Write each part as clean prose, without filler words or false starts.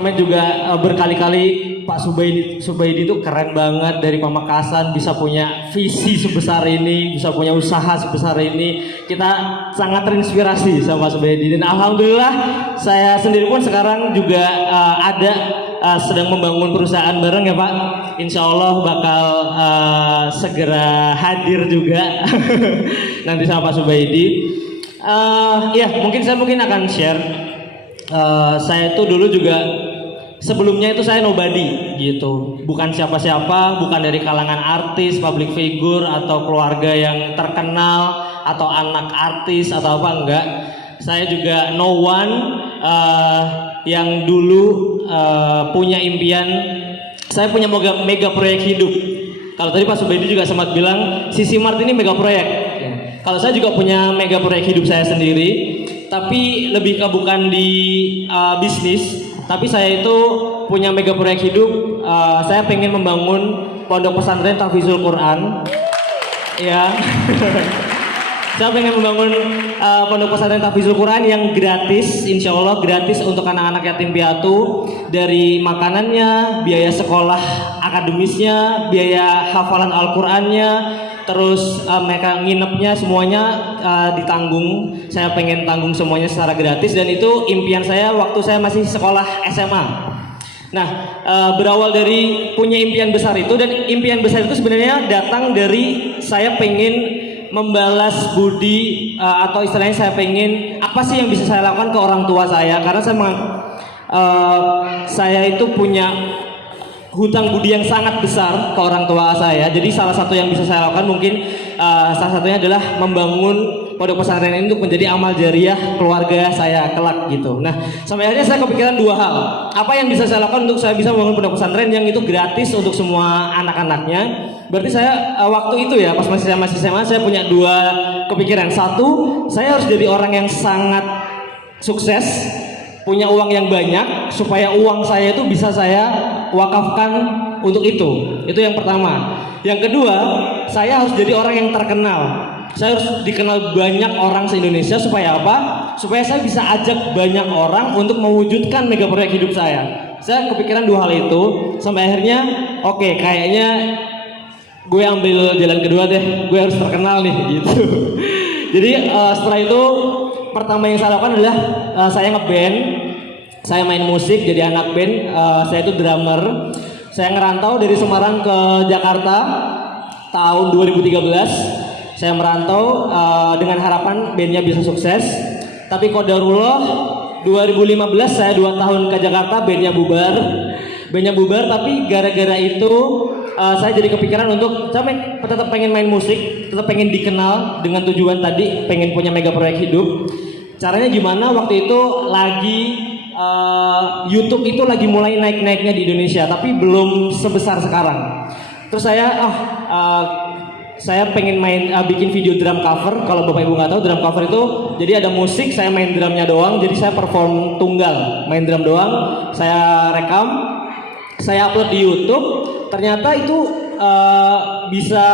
Juga berkali-kali Pak Subaidi itu keren banget, dari Pamekasan bisa punya visi sebesar ini, bisa punya usaha sebesar ini. Kita sangat terinspirasi sama Pak Subaidi, dan alhamdulillah saya sendiri pun sekarang juga sedang membangun perusahaan bareng ya Pak. Insya Allah bakal segera hadir juga nanti sama Pak Subaidi. Ya mungkin saya akan share. Saya itu dulu juga sebelumnya itu saya nobody gitu, bukan siapa-siapa, bukan dari kalangan artis, public figure atau keluarga yang terkenal atau anak artis atau apa, enggak. Saya juga no one yang dulu punya impian. Saya punya mega proyek hidup. Kalau tadi Pak Subaidi juga sempat bilang Sisi Mart ini mega proyek. Kalau saya juga punya mega proyek hidup saya sendiri, tapi lebih ke bukan di bisnis, tapi saya itu punya mega proyek hidup. Saya pengen membangun pondok pesantren Tahfizul Quran. Ya, saya pengen membangun pondok pesantren Tahfizul Quran yang gratis, insya Allah gratis untuk anak-anak yatim piatu, dari makanannya, biaya sekolah akademisnya, biaya hafalan Al-Qurannya, terus mereka nginepnya semuanya ditanggung. Saya pengen tanggung semuanya secara gratis, dan itu impian saya waktu saya masih sekolah SMA. Nah, berawal dari punya impian besar itu, dan impian besar itu sebenarnya datang dari saya pengen membalas budi, atau istilahnya saya pengen apa sih yang bisa saya lakukan ke orang tua saya, karena saya itu punya hutang budi yang sangat besar ke orang tua saya. Jadi salah satu yang bisa saya lakukan mungkin salah satunya adalah membangun pondok pesantren ini untuk menjadi amal jariah keluarga saya kelak gitu. Nah, sampai akhirnya saya kepikiran dua hal. Apa yang bisa saya lakukan untuk saya bisa membangun pondok pesantren yang itu gratis untuk semua anak-anaknya? Berarti saya waktu itu ya pas masih SMA saya punya dua kepikiran. Satu, saya harus jadi orang yang sangat sukses, punya uang yang banyak, supaya uang saya itu bisa saya wakafkan untuk itu. Itu yang pertama. Yang kedua, saya harus jadi orang yang terkenal. Saya harus dikenal banyak orang se-Indonesia. Supaya apa? Supaya saya bisa ajak banyak orang untuk mewujudkan mega proyek hidup saya. Saya kepikiran dua hal itu, sampai akhirnya oke, kayaknya gue ambil jalan kedua deh. Gue harus terkenal nih gitu. Jadi setelah itu pertama yang saya lakukan adalah saya ngeband. Saya main musik, jadi anak band. Saya itu drummer. Saya ngerantau dari Semarang ke Jakarta tahun 2013. Saya merantau dengan harapan bandnya bisa sukses. Tapi qadarullah 2015 saya 2 tahun ke Jakarta, bandnya bubar. Tapi gara-gara itu saya jadi kepikiran untuk saya tetap pengen main musik, tetap pengen dikenal dengan tujuan tadi, pengen punya mega proyek hidup. Caranya gimana? Waktu itu lagi YouTube itu lagi mulai naik-naiknya di Indonesia, tapi belum sebesar sekarang. Terus saya pengen bikin video drum cover. Kalau Bapak Ibu nggak tahu, drum cover itu jadi ada musik, saya main drumnya doang. Jadi saya perform tunggal, main drum doang. Saya rekam, saya upload di YouTube. Ternyata itu bisa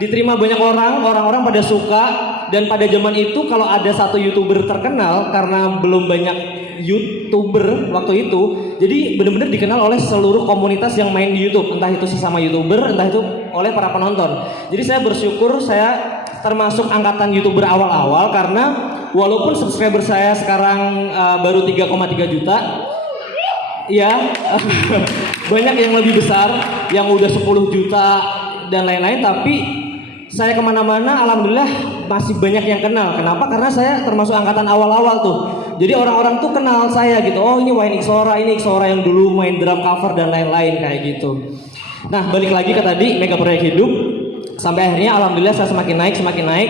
diterima banyak orang pada suka. Dan pada zaman itu kalau ada satu YouTuber terkenal, karena belum banyak YouTuber waktu itu, jadi benar-benar dikenal oleh seluruh komunitas yang main di YouTube, entah itu sesama YouTuber, entah itu oleh para penonton. Jadi saya bersyukur saya termasuk angkatan YouTuber awal-awal, karena walaupun subscriber saya sekarang baru 3,3 juta, ya banyak yang lebih besar, yang udah 10 juta dan lain-lain, tapi saya kemana-mana alhamdulillah masih banyak yang kenal. Kenapa? Karena saya termasuk angkatan awal-awal tuh. Jadi orang-orang tuh kenal saya gitu. Oh ini Wayne Iksora, ini Iksora yang dulu main drum cover dan lain-lain kayak gitu. Nah balik lagi ke tadi mega proyek hidup. Sampai akhirnya alhamdulillah saya semakin naik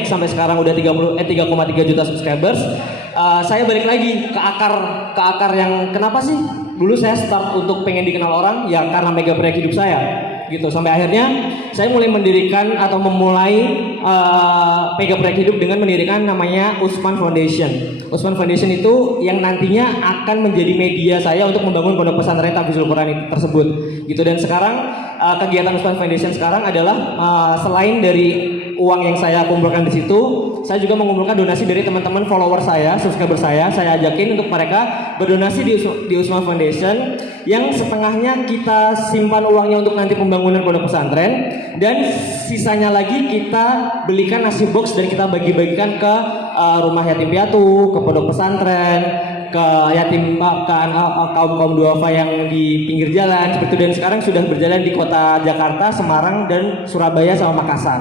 sampai sekarang udah 3,3 juta subscribers. Saya balik lagi ke akar yang kenapa sih dulu saya start untuk pengen dikenal orang, ya karena mega proyek hidup saya gitu. Sampai akhirnya saya mulai mendirikan atau memulai mega proyek hidup dengan mendirikan namanya Usman Foundation. Usman Foundation itu yang nantinya akan menjadi media saya untuk membangun pondok pesantren Tahfizul Quran tersebut gitu. Dan sekarang kegiatan Usman Foundation sekarang adalah selain dari uang yang saya kumpulkan di situ, saya juga mengumpulkan donasi dari teman-teman follower saya, subscriber saya ajakin untuk mereka berdonasi di Usma Foundation, yang setengahnya kita simpan uangnya untuk nanti pembangunan pondok pesantren, dan sisanya lagi kita belikan nasi box dan kita bagi-bagikan ke rumah yatim piatu, ke pondok pesantren, ke yatim kaum duafa yang di pinggir jalan seperti itu. Dan sekarang sudah berjalan di kota Jakarta, Semarang, dan Surabaya sama Makassar.